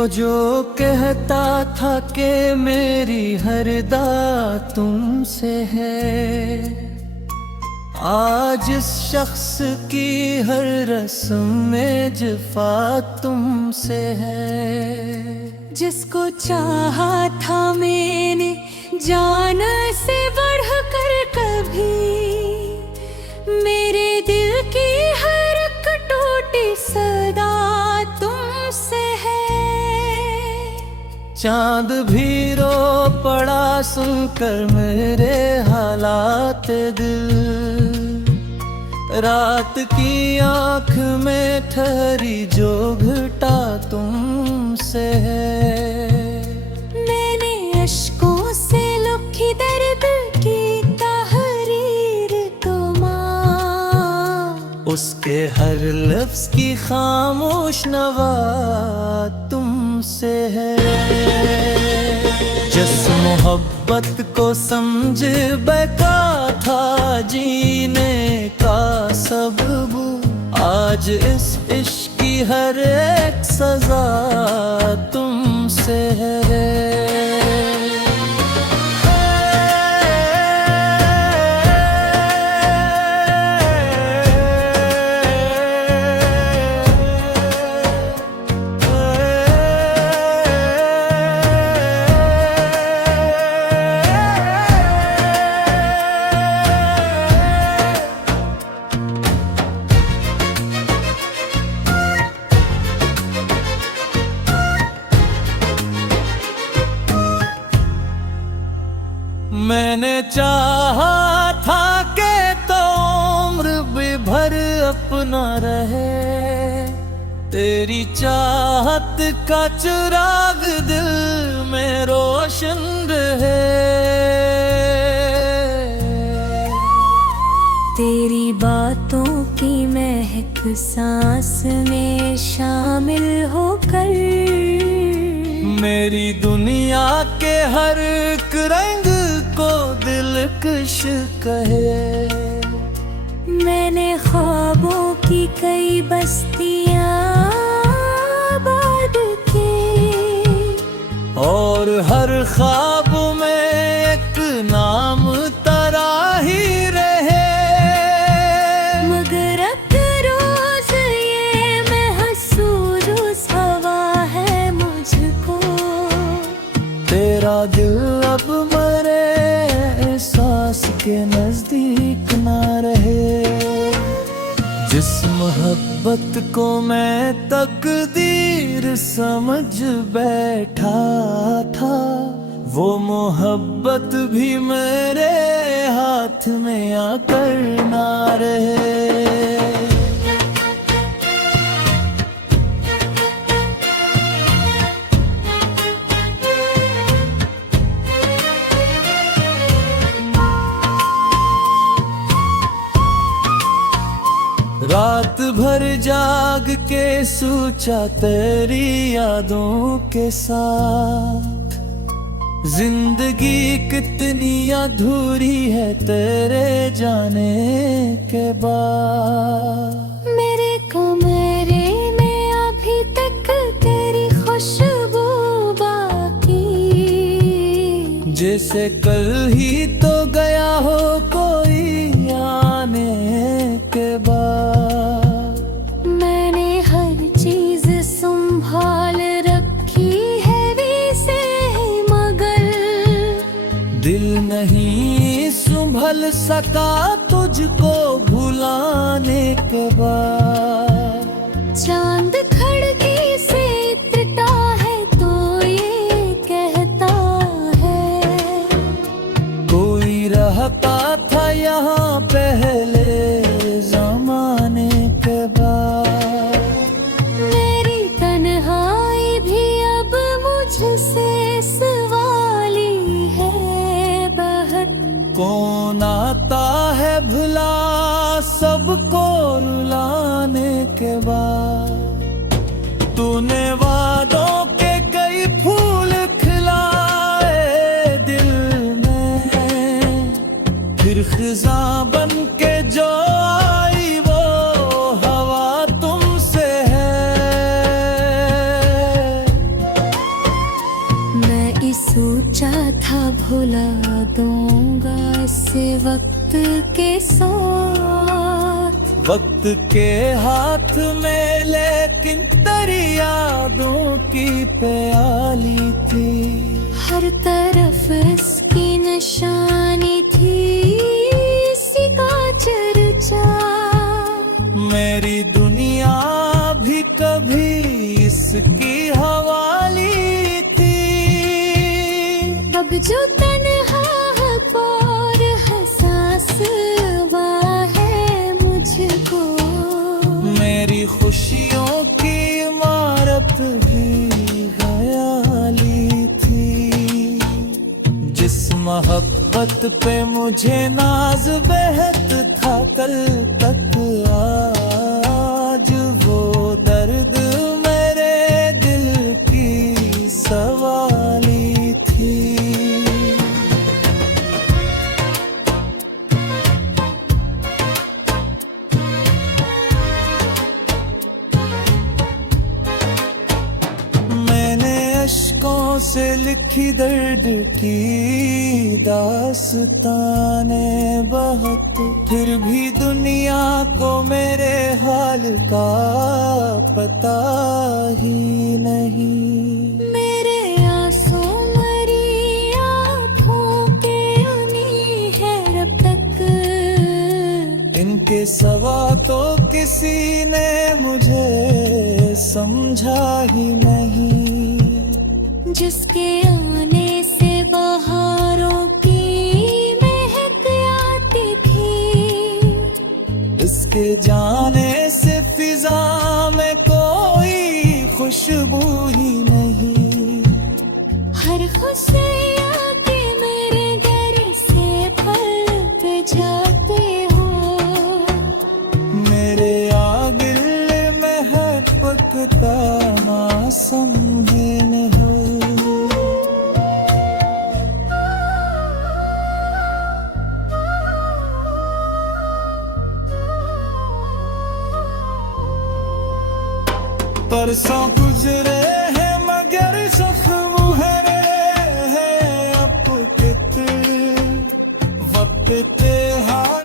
वो जो कहता था कि मेरी हर दा तुमसे है, आज इस शख्स की हर रस्म में जफा तुमसे है। जिसको चाहा था मैंने जान से बढ़कर कभी, मेरे दिल की हर कटोटी सदा तुमसे है। चांद भी रो पड़ा सुनकर मेरे हालात दिल, रात की आँख में ठहरी जो घटा तुमसे है। मैंने अश्कों से लिखी दर्द की तहरीर तो माँ, उसके हर लफ्ज की खामोश नवा तुमसे है। जिस मोहब्बत को समझ बैठा था जीने का सबब, आज इस इश्क की हर एक सजा तुमसे है। मैंने चाहा था कि तो उम्र भी भर अपना रहे, तेरी चाहत का चिराग दिल में रोशन रहे। तेरी बातों की महक सांस में शामिल होकर, मेरी दुनिया के हर एक रंग को दिलकश कहे। मैंने ख्वाबों की कई बस्तियां आबाद की, और हर ख्वाब में एक नाम तरा ही रहे। मगर अब रोज ये महसूस हवा है मुझको, तेरा दिल अब मरे एहसास के नजदीक ना रहे। जिस मोहब्बत को मैं तकदीर समझ बैठा था, वो मोहब्बत भी मेरे हाथ में आकर ना रहे। रात भर जाग के सोचा तेरी यादों के साथ, जिंदगी कितनी अधूरी है तेरे जाने के बाद। मेरे कमरे में अभी तक तेरी खुशबू बाकी, जैसे कल ही तो गया हो कोई आने के बाद। मैंने हर चीज संभाल रखी है वैसे ही, मगर दिल नहीं संभल सका तुझको भुलाने के बाद। चांद खिड़की से इतरता है तो ये कहता है, कोई रहता था यहाँ पहले जमाने के बाद। मेरी तन्हाई भी अब मुझसे सवाली है बहुत। कौन आता है भुला सबको रुलाने के बाद। तूने वादों के कई फूल खिलाए दिल में, फिर खिज़ां बन के जो आई वो हवा तुमसे है। भुला दूंगा इसे वक्त के साथ। वक्त के हाथ में लेकिन तेरी यादों की प्याली थी। हर तरफ इसकी निशानी थी, इसी का चर्चा। मेरी दुनिया भी कभी इसकी हवाली थी। अब जो तन्हा और हसास हुआ है मुझको, मेरी खुशियों की इमारत भी ख्याली थी। जिस मोहब्बत पे मुझे नाज बहत था कल तक, आज वो दर्द मेरे दिल की सवाली थी। मैंने अश्कों से लिखी दर्द की दास्ताने बहुत, फिर भी दुनिया को मेरे हाल का पता ही नहीं। मेरे आंसू मरी आँखों के अनी है रब तक। इनके सवा तो किसी ने मुझे समझा ही नहीं। जिसके आने से बहारों की महक आती थी, इसके जाने से फिजा में कोई खुशबू ही नहीं। हर खुशी आके मेरे घर से पलट जाते हो। मेरे आदिल में है पकता ना समझे न हो। परसों गुजरे हैं मगर सफ मुहरे हैं अब कितने वक्त पे हाथ।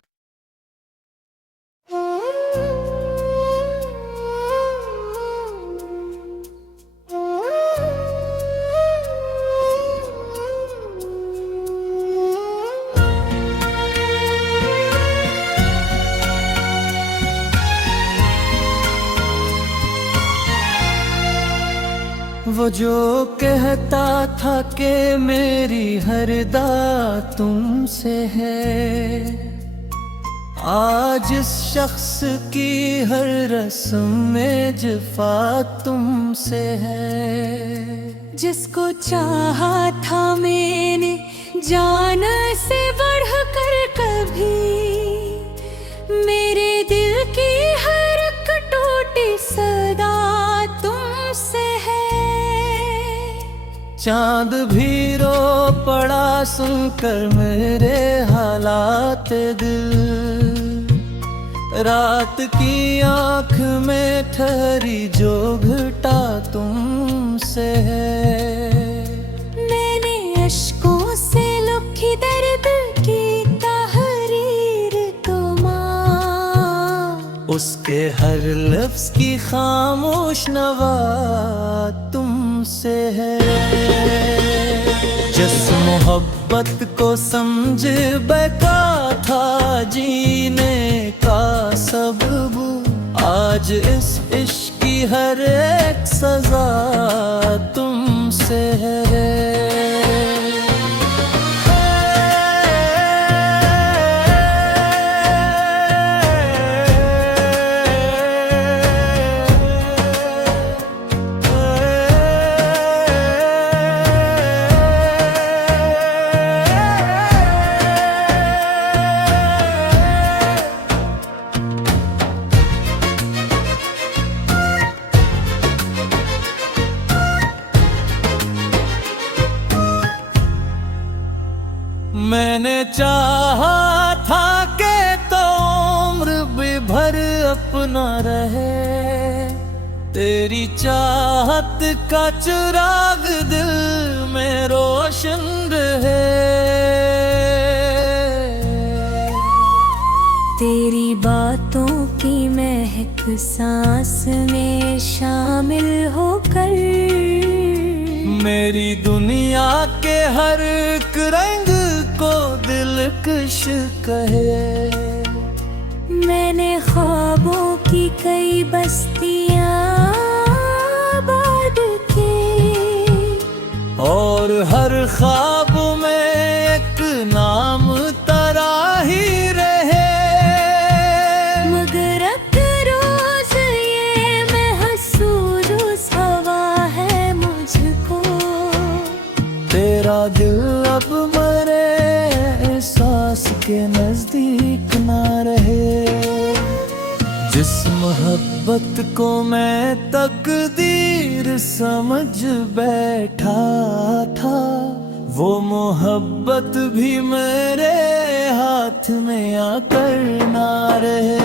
वो जो कहता था कि मेरी हर दात तुमसे है, आज इस शख्स की हर रस्म में जफा तुमसे है। जिसको चाहा था मैंने जान से बढ़कर कभी, मेरे दिल की हर टूटी सदा तुमसे है। चांद भी रो पड़ा सुनकर मेरे हालात दिल। रात की आंख में ठहरी जो घटा तुमसे है। मैंने अश्कों से लिखी दर्द की तहरीर तो माँ, उसके हर लफ्ज की खामोश नवा तुमसे है। जिस मोहब्बत को समझ बैठा था जीने का सबब, आज इस इश्क की हर एक सजा तुमसे है। मैंने चाहा था कि तो उम्र भी भर अपना रहे, तेरी चाहत का चिराग दिल में रोशन रहे। तेरी बातों की महक सांस में शामिल होकर मेरी दुनिया के हर एक रंग को दिलकश कहे। मैंने ख्वाबों की कई बस्तियां आबाद की और हर ख्वाब में एक नाम तेरा ही रहे। मगर अब रोज ये महसूस हवा है मुझको, तेरा दिल अब मरे एहसास के नजदीक ना रहे। जिस मोहब्बत को मैं तकदीर समझ बैठा था, वो मोहब्बत भी मेरे हाथ में आकर ना रहे।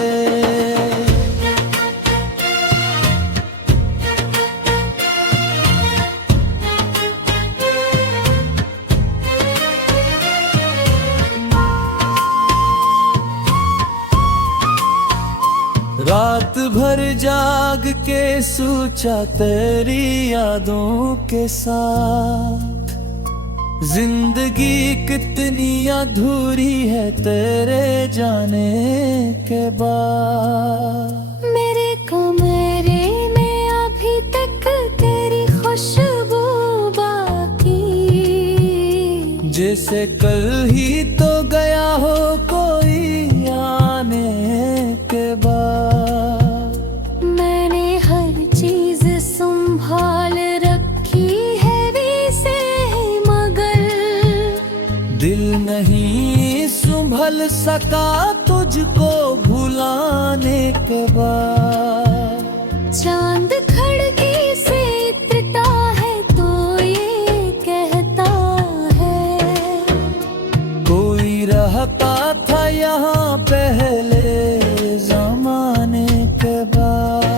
रात भर जाग के सोचा तेरी यादों के साथ, जिंदगी कितनी अधूरी है तेरे जाने के बाद। मेरे कमरे में अभी तक तेरी खुशबू बाकी, जैसे कल ही तो गया हो कोई आने के बाद। मैंने हर चीज संभाल रखी है वैसे ही, मगर दिल नहीं संभल सका तुझको भुलाने के बाद। चांद खिड़की से इतरता है तो ये कहता है, कोई रहता था यहाँ पहले जमाने के बाद।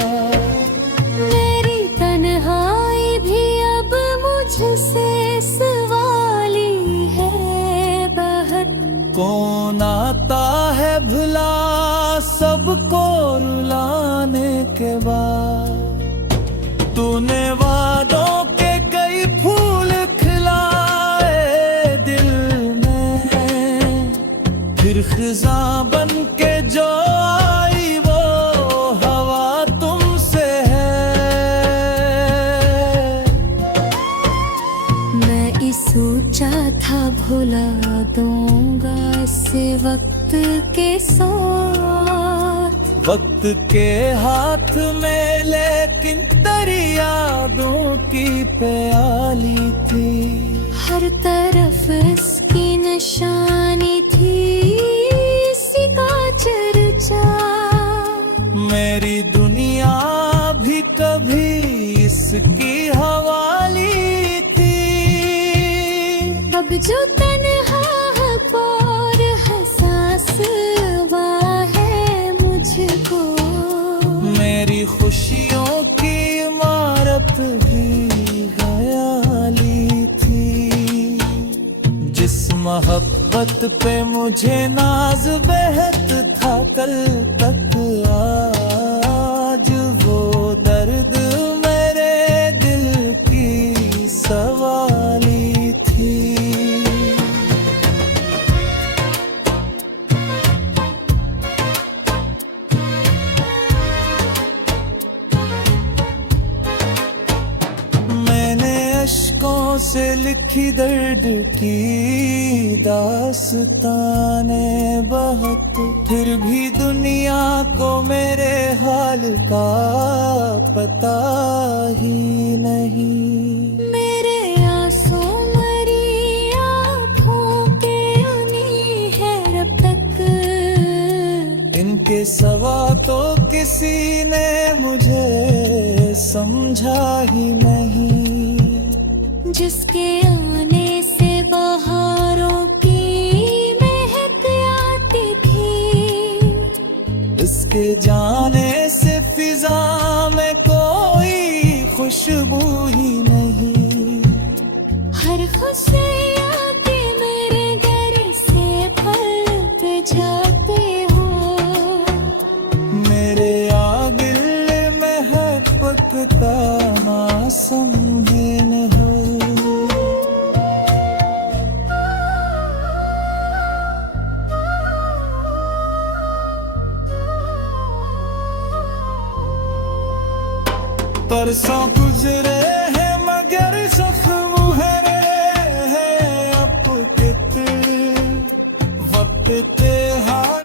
मेरी तन्हाई भी अब मुझसे सवाली है बहुत। कौन आता है भुला सबको रुलाने के बाद। तूने वादों के कई फूल खिलाए दिल में, फिर खिज़ां बन के जो आई वो हवा तुमसे है। मैं इस सोचा था भुला दूंगा इसे वक्त के साथ, वक्त के हाथ में लेकिन तेरी यादों की प्याली थी। हर तरफ इसकी निशानी थी, इसी का चर्चा। मेरी दुनिया भी कभी इसकी हवाली थी। अब जो तन्हा और हसास हुआ है मुझको, मेरी खुशियों की इमारत भी ख्याली थी। जिस मोहब्बत पे मुझे नाज बेहद था कल तक, आज वो दर्द मेरे दिल की सवाली थी। अश्कों से लिखी दर्द की दास्ताने बहुत, फिर भी दुनिया को मेरे हाल का पता ही नहीं। मेरे आंसू मरी आँखों के आनी है रब तक, इनके सवा तो किसी ने मुझे समझा ही नहीं। जिसके आने से बहारों की महक आती थी, इसके जाने से फिजा में कोई खुशबू ही नहीं। हर से आके मेरे घर से पलट जाते हो। मेरे आगिल में है पकता ना समझन हो। परसों गुजरे हैं मगर सफ मुहरे हैं अब कितने वक्त ते हाथ।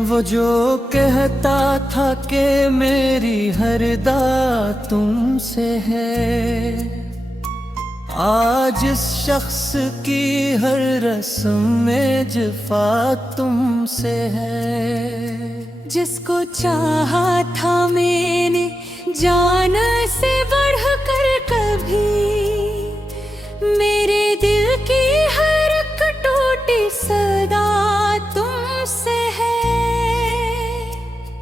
वो जो कहता था कि मेरी हर दा तुमसे है, आज इस शख्स की हर रस्म में जफा तुमसे है। जिसको चाहा था मैंने जान से बढ़कर कभी, मेरे दिल की हर टूटी सदा तुमसे है।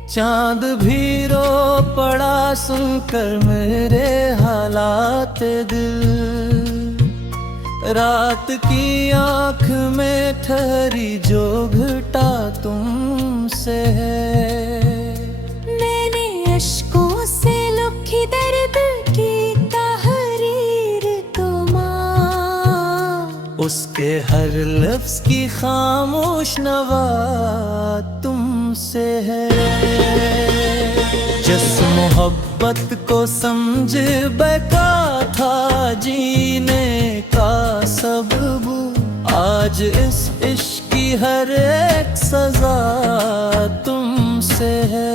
चांद भी रो पड़ा सुनकर मेरे हालात दिल, रात की आंख में ठहरी जो घटा तुमसे है। मैंने अश्कों से लिखी दर्द की तहरीर उसके हर लफ्ज की खामोश नवा तुमसे है। जिस मोहब्बत को समझ बैठा था जीने का सबब, आज इस इश्क की हर एक सजा तुमसे है।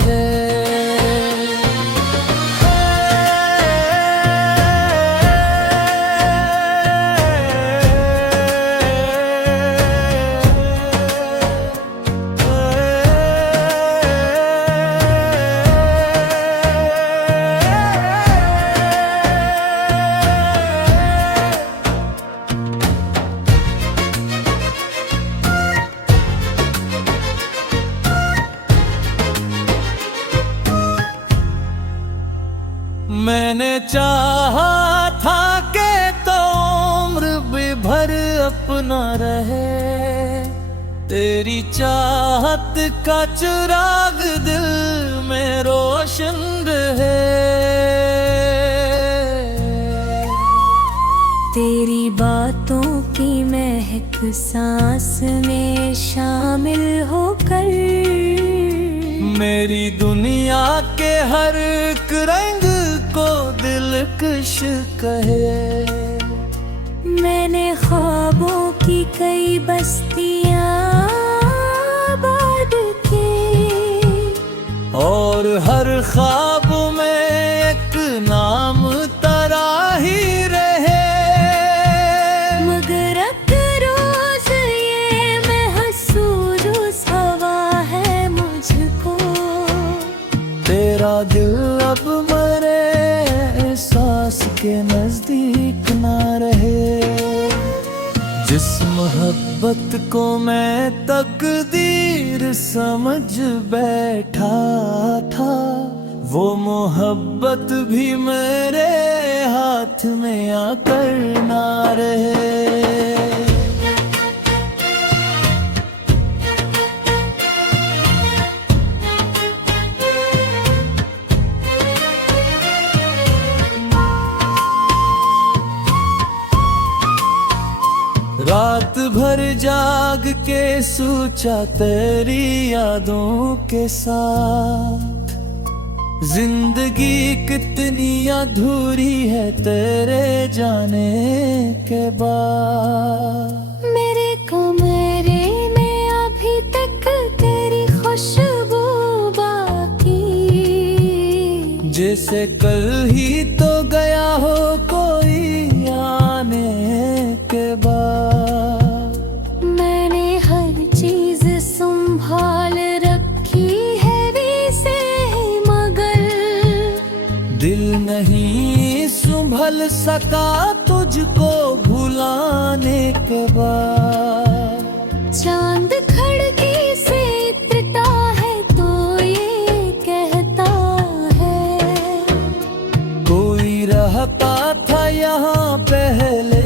मैंने चाहा था कि तो उम्र भी भर अपना रहे, तेरी चाहत का चिराग दिल में रोशन रहे। तेरी बातों की महक सांस में शामिल होकर, मेरी दुनिया के हर एक रंग को दिलकश कहे। मैंने ख्वाबों की कई बस्तियां आबाद की, और हर ख्वाब में एक नाम तेरा ही रहे। मगर अब रोज ये महसूस हवा है मुझको, तेरा दिल अब मरे एहसास के नजदीक ना रहे। जिस मोहब्बत को मैं तकदीर समझ बैठा था, वो मोहब्बत भी मेरे हाथ में आकर ना रहे। रात भर जाग के सोचा तेरी यादों के साथ, जिंदगी कितनी अधूरी है तेरे जाने के बाद। मेरे कमरे में अभी तक तेरी खुशबू बाकी, जैसे कल ही तो गया हो कोई आने के बाद। मैंने हर चीज संभाल रखी है भी से, मगर के बाद। चांद खिड़की से इतरता है तो ये कहता है, कोई रहता था यहाँ पहले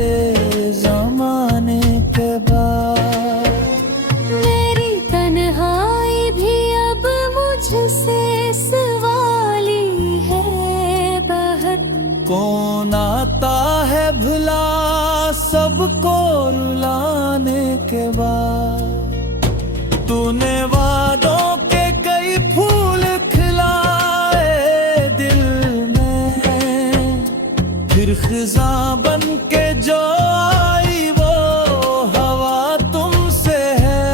जमाने के बाद। मेरी तन्हाई भी अब मुझसे सवाली है बहुत। कौन आता है भुला सबको रुलाने के बाद। तूने वादों के कई फूल खिलाए दिल में, फिर खिज़ां बन के जो आई वो हवा तुमसे है।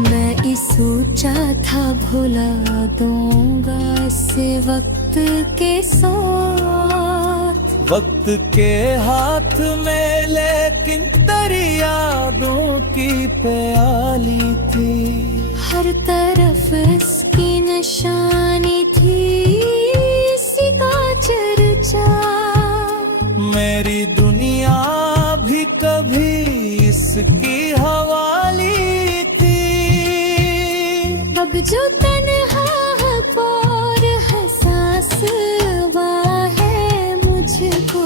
मैं ये सोचा था भुला दूंगा इसे वक्त के साथ, वक्त के हाथ में लेकिन तेरी यादों की प्याली थी। हर तरफ इसकी निशानी थी, इसी का चर्चा। मेरी दुनिया भी कभी इसकी हवाली थी। अब जो तन्हा और एहसास हुआ है मुझको,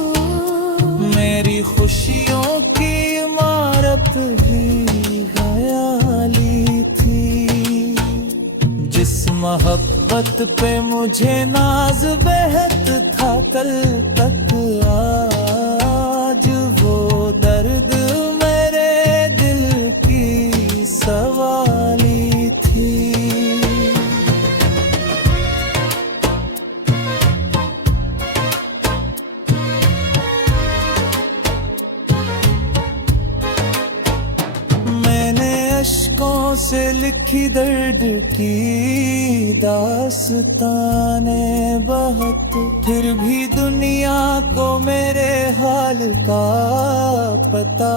मेरी खुशियों की इमारत भी ख्याली थी। जिस मोहब्बत पे मुझे नाज बहत था कल तक, आज वो दर्द मेरे दिल की सवाली थी। अश्कों से लिखी दर्द की दास्ताने बहुत, फिर भी दुनिया को मेरे हाल का पता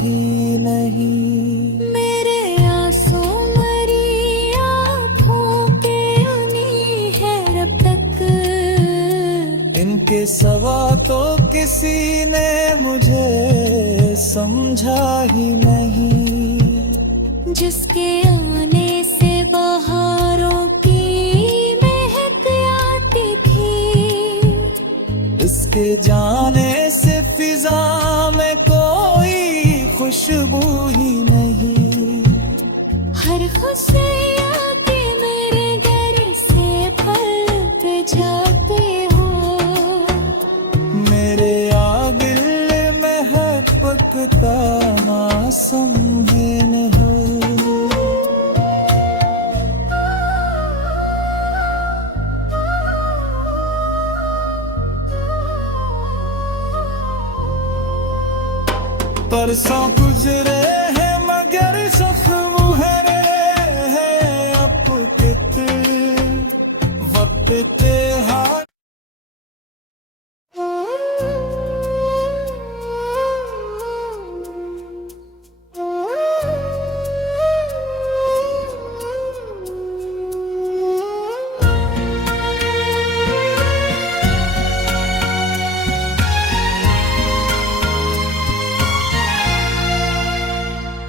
ही नहीं। मेरे आंसू मरी आँखों के यूनी है अब तक, इनके सवा तो किसी ने मुझे समझा ही नहीं। जिसके आने से बहारों की महक आती थी, इसके जाने से फिजा में कोई खुशबू ही नहीं। हर खुशी आके मेरे घर से पलट जाते हो। मेरे आगिल में है पकता नासमझन हो। परसों गुजरे हैं मगर सफू है अब कितने वक्त ते हाथ।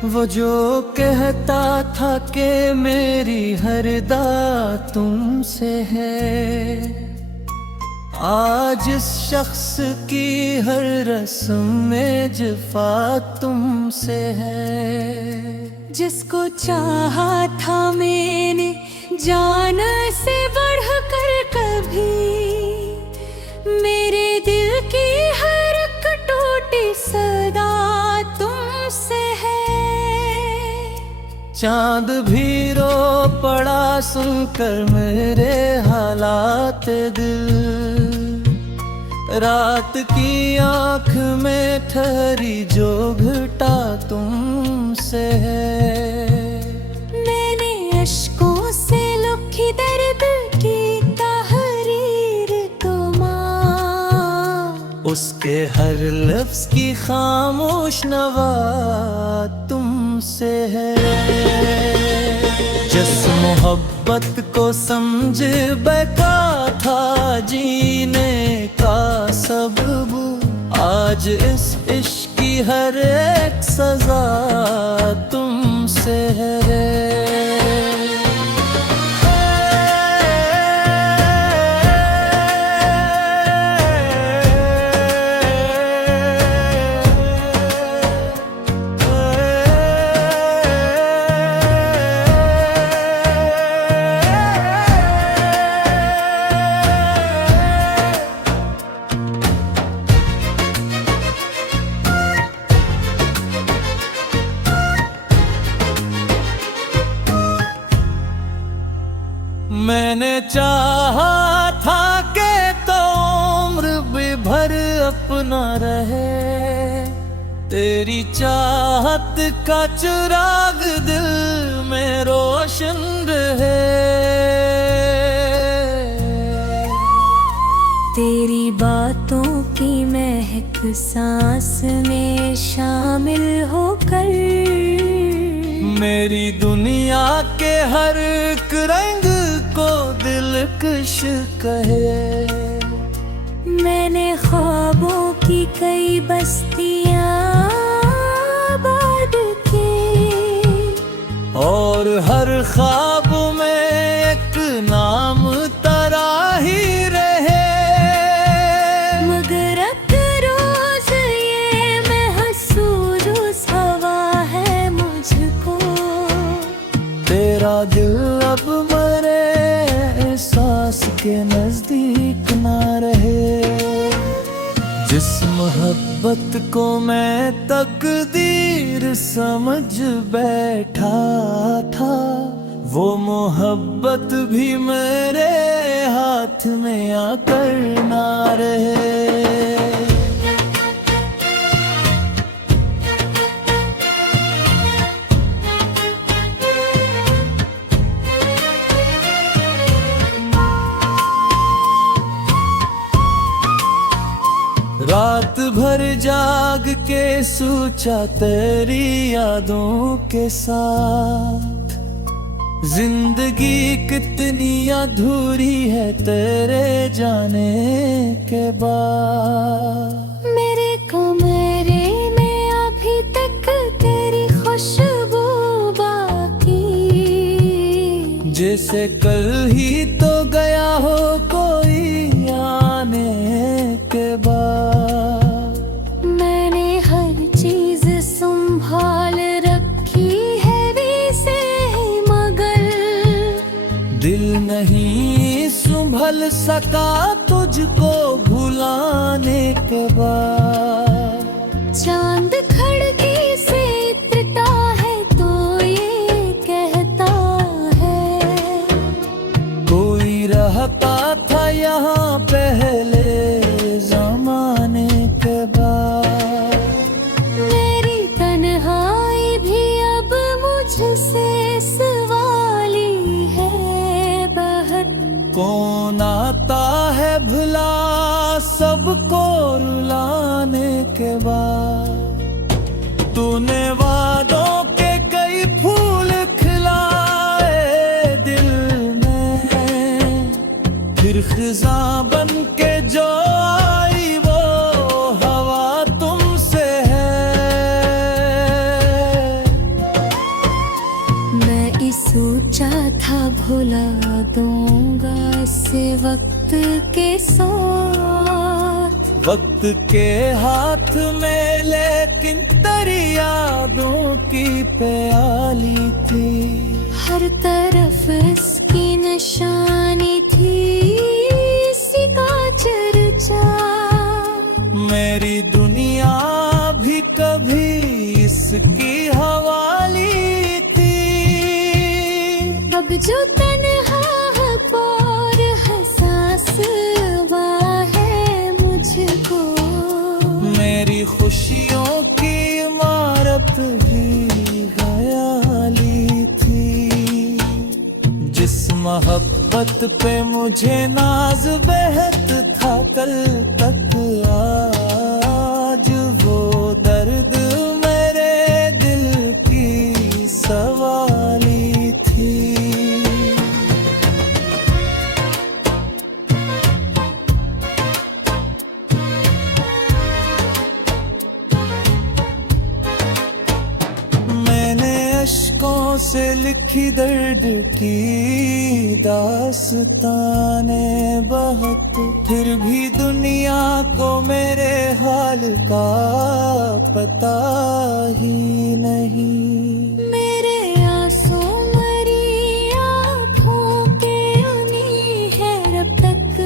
वो जो कहता था कि मेरी हर दा तुमसे है, आज इस शख्स की हर रस्म में जफा तुमसे है। जिसको चाहा था मैंने जान से बढ़कर कभी, मेरे दिल की हर कटोटी सदा तुमसे है। चांद भी रो पड़ा सुनकर मेरे हालात दिल, रात की आँख में ठहरी जो घटा तुमसे है। मैंने अश्कों से लुखी दर्द की तहरीर तो माँ, उसके हर लफ्ज की खामोश नवा तुमसे है। जिस मोहब्बत को समझ बैठा था जीने का सब आज इस इश्क की हर एक सजा तुमसे है रे। मैंने चाहा था कि तो उम्र भी भर अपना रहे, तेरी चाहत का चिराग दिल में रोशन रहे। तेरी बातों की महक सांस में शामिल होकर मेरी दुनिया के हर एक रंग को दिलकश कहे। मैंने ख्वाबों की कई बस्तियां आबाद की और हर ख्वाब में एक नाम तेरा ही रहे। मगर अब रोज ये महसूस हवा है मुझको, तेरा दिल अब मरे एहसास के नजदीक ना रहे। जिस मोहब्बत को मैं तकदीर समझ बैठा था, वो मोहब्बत भी मेरे हाथ में आकर ना रहे। रात भर जाग के सोचा तेरी यादों के साथ, जिंदगी कितनी अधूरी है तेरे जाने के बाद। मेरे कमरे में अभी तक तेरी खुशबू बाकी, जैसे कल ही तो गया हो कोई आने के बाद। मैंने हर चीज संभाल रखी है वैसे मगर दिल नहीं संभल सका तुझको भुलाने के बाद। चांद खिड़की से इतरता है तो ये कहता है, कोई रहता था यहाँ पहले जमाने के बाद। मेरी तन्हाई भी अब मुझसे सवाली है बहुत। कौन आता है भुला सबको रुलाने के बाद। तूने वादों के कई फूल खिलाए दिल में, फिर खिज़ां बन के जो आई वो हवा तुमसे है। मैं इस सोचा था भुला दूंगा इसे वक्त के साथ, वक्त के हाथ में लेकिन तेरी यादों की प्याली थी। हर तरफ इसकी निशानी थी, इसी का चर्चा। मेरी दुनिया भी कभी इसकी हवाली थी। अब जो तन्हा और हसास हुआ है मुझको, मेरी खुशियों की इमारत भी ख्याली थी। जिस मोहब्बत पे मुझे नाज बेहद था कल तक, आज वो दर्द मेरे दिल की सवाली थी। से लिखी दर्द की दास्ताने बहुत, फिर भी दुनिया को मेरे हाल का पता ही नहीं। मेरे आंसू मरी आँखों के आनी है रब तक,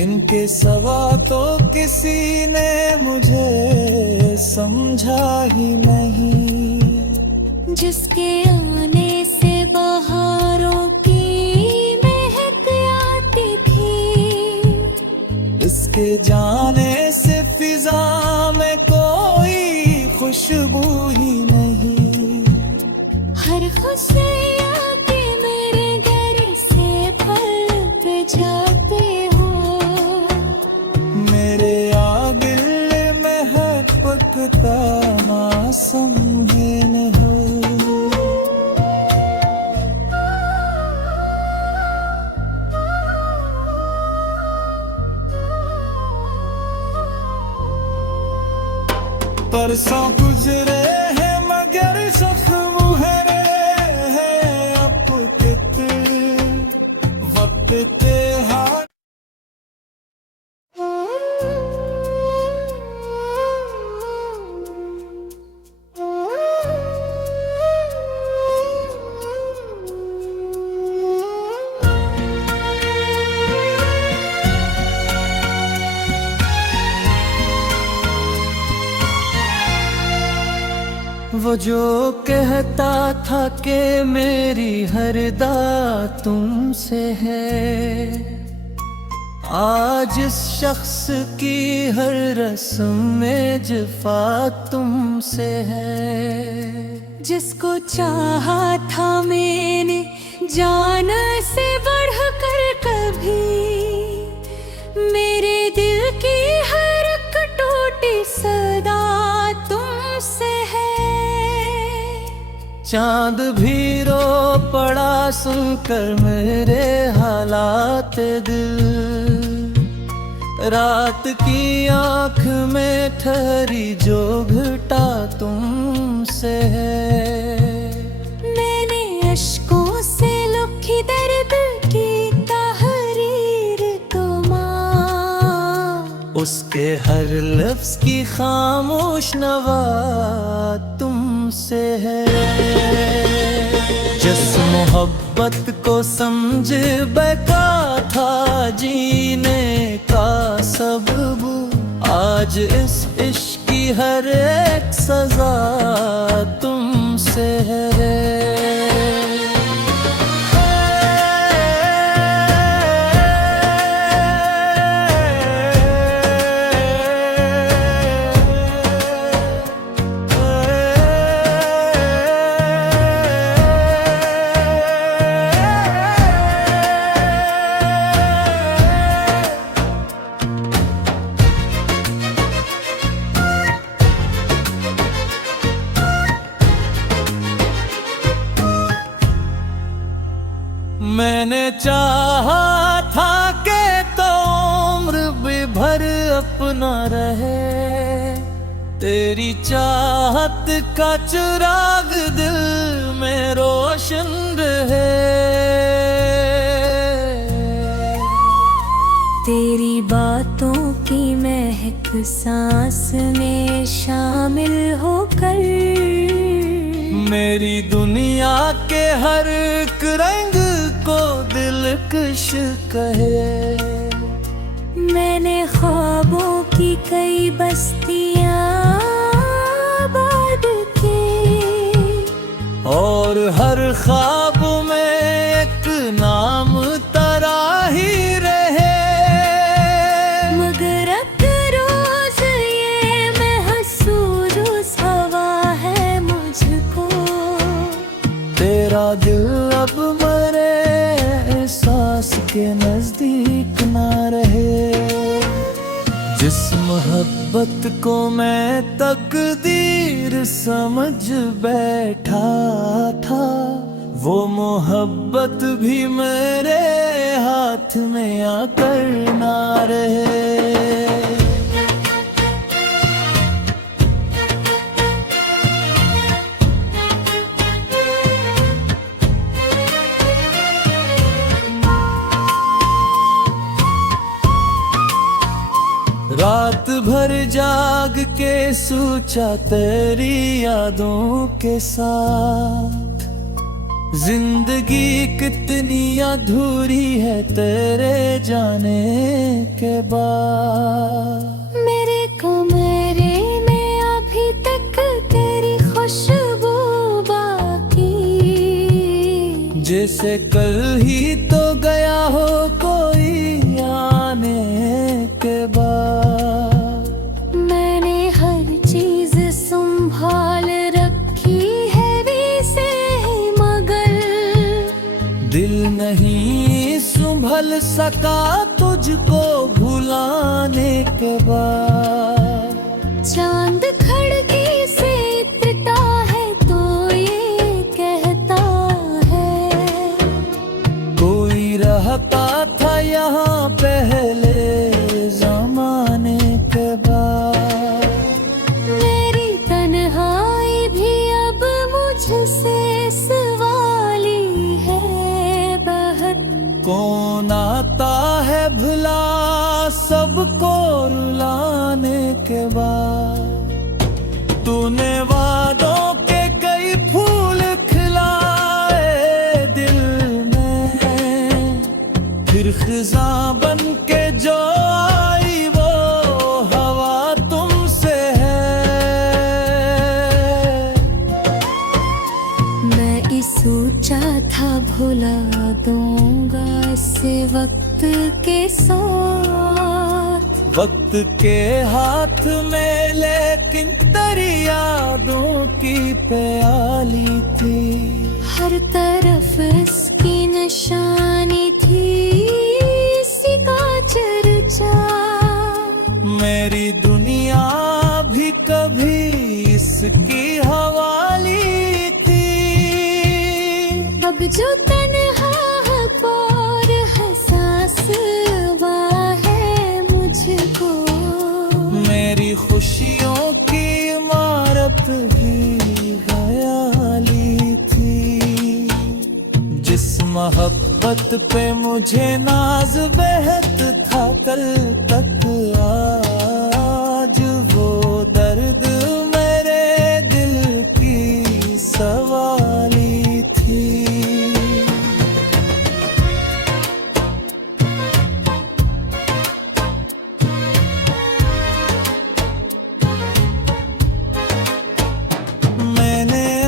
इनके सवा तो किसी ने मुझे समझा ही नहीं। जिसके आने से बहारों की महक आती थी, इसके जाने से फिजा में कोई खुशबू ही नहीं। हर खुशियाँ के मेरे घर से फल पे जाते हो, मेरे आगे में है पकता ना समझे न हो। परसों गुजरे हैं मगर जख्म मुहरे हैं अब कितने वक्त ते हाथ। वो जो कहता था कि मेरी हर दा तुमसे है, आज इस शख्स की हर रस्म में जफा तुमसे है। जिसको चाहा था मैंने जान से बढ़कर कभी, मेरे दिल की हर कटोटी सदा तुमसे है। चांद भी रो पड़ा सुनकर मेरे हालात दिल, रात की आँख में ठहरी जो घटा तुमसे है। मैंने अश्कों से लिखी दर्द की तहरीर तो माँ, उसके हर लफ्ज की खामोश नवा तुमसे है। जिस मोहब्बत को समझ बैठा था जीने का सबब, आज इस इश्क की हर एक सजा तुमसे है। मैंने चाहा था कि तो उम्र भी भर अपना रहे, तेरी चाहत का चिराग दिल में रोशन रहे। तेरी बातों की महक सांस में शामिल होकर, मेरी दुनिया के हर एक रंग को दिलकश कहे। मैंने ख्वाबों की कई बस्तियां आबाद की, और हर ख्वाब में एक नाम तरा ही रहे। मगर अब रोज ये महसूस हवा है मुझको, तेरा दिल अब मरे एहसास के नजदीक ना रहे। जिस मोहब्बत को मैं तकदीर समझ बैठा था, वो मोहब्बत भी मेरे हाथ में आकर ना रहे। रात भर जाग के सोचा तेरी यादों के साथ, जिंदगी कितनी अधूरी है तेरे जाने के बाद। मेरे कमरे में अभी तक तेरी खुशबू बाकी, जैसे कल ही तो गया हो कोई आने के बाद। मैंने हर चीज संभाल रखी है वैसे ही, मगर दिल नहीं संभल सका तुझको भुलाने के बाद। चांद खिड़की से इतरता है तो ये कहता है, कोई रहता था यहाँ पहले जमाने के बाद। मेरी तन्हाई भी अब मुझसे सवाली है बहुत। कौन आता है भुला सबको रुलाने के बाद। तूने वादों के कई फूल खिलाए दिल में, फिर खिज़ां बन के जो आई वो हवा तुमसे है। मैं इस सोचा था भुला दूंगा इसे वक्त के साथ, वक्त के हाथ में लेकिन तेरी यादों की प्याली थी। हर तरफ इसकी निशानी थी, इसी का चर्चा। मेरी दुनिया भी कभी इसकी हवाली थी। अब जो तन्हा और हसास हुआ है मुझको, मेरी खुशियों की इमारत भी ख्याली थी। जिस मोहब्बत पे मुझे नाज बहत था कल तक, आज वो दर्द मेरे दिल की सवाली थी।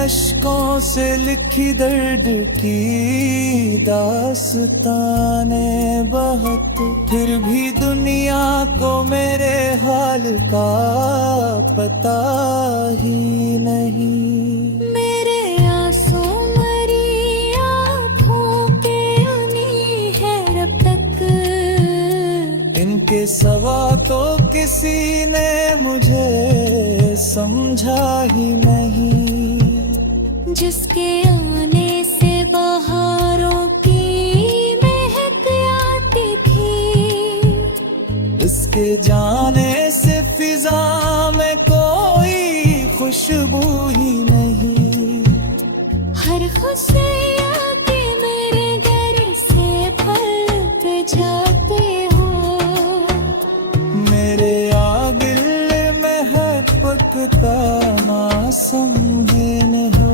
अश्कों से लिखी दर्द की दास्ताने बहुत, फिर भी दुनिया को मेरे हाल का पता ही नहीं। मेरे आंसू मरी आँखों के आनी है रब तक, इनके सवा तो किसी ने मुझे समझा ही नहीं। जिसके आने से बहारों की महक आती थी, इसके जाने से फिजा में कोई खुशबू ही नहीं। हर खुशी आके मेरे घर से पलट जाते हो, मेरे आगिल में है पकता ना समझे न हो।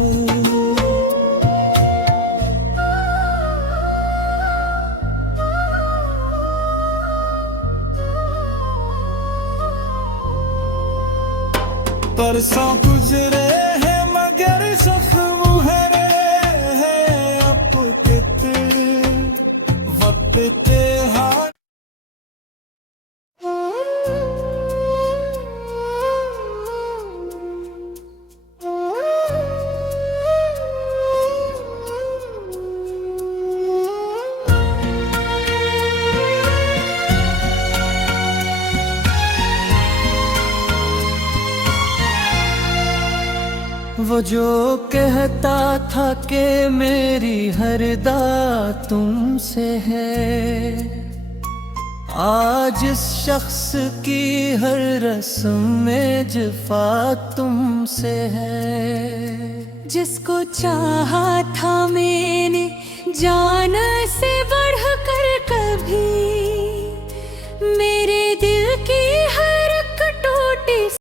परसों गुजरे हैं मगर जख्म हरे हैं अब कितने वक्त पे हाथ। वो जो कहता था कि मेरी हर बात तुमसे है, आज इस शख्स की हर रस्म में जफा तुमसे है। जिसको चाहा था मैंने जान